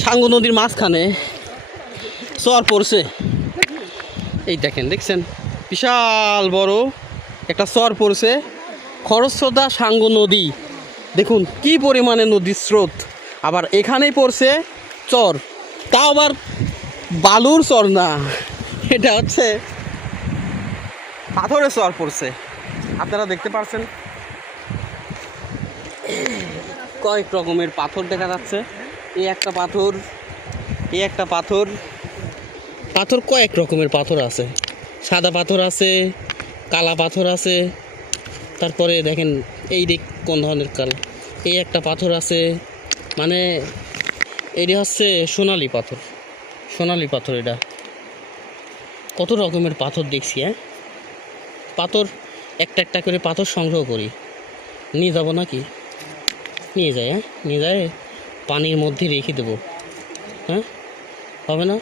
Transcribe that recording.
সাঙ্গু নদীর মাঝখানে চর পড়ছে। এই দেখেন, দেখছেন বিশাল বড় একটা চর পড়ছে। খরস্রোতা সাঙ্গু নদী, দেখুন কি পরিমাণে নদীর স্রোত। আবার এখানেই পড়ছে চর, তাও আবার বালুর চর না, এটা হচ্ছে পাথরের চর পড়ছে। আপনারা দেখতে পাচ্ছেন কয়েক রকমের পাথর দেখা যাচ্ছে। এই একটা পাথর, এই একটা পাথর, পাথর কয়েক রকমের পাথর আছে। সাদা পাথর আছে, কালা পাথর আছে, তারপরে দেখেন এই দিক কোন ধরনের কালা। এই একটা পাথর আছে, মানে এটি হচ্ছে সোনালি পাথর, সোনালি পাথর। এটা কত রকমের পাথর দেখছি। পাথর একটা একটা করে পাথর সংগ্রহ করি, নিয়ে যাব নাকি? নিয়ে যাই, নিয়ে যায় পানির মধ্যে রেখে দেবো। হবে না?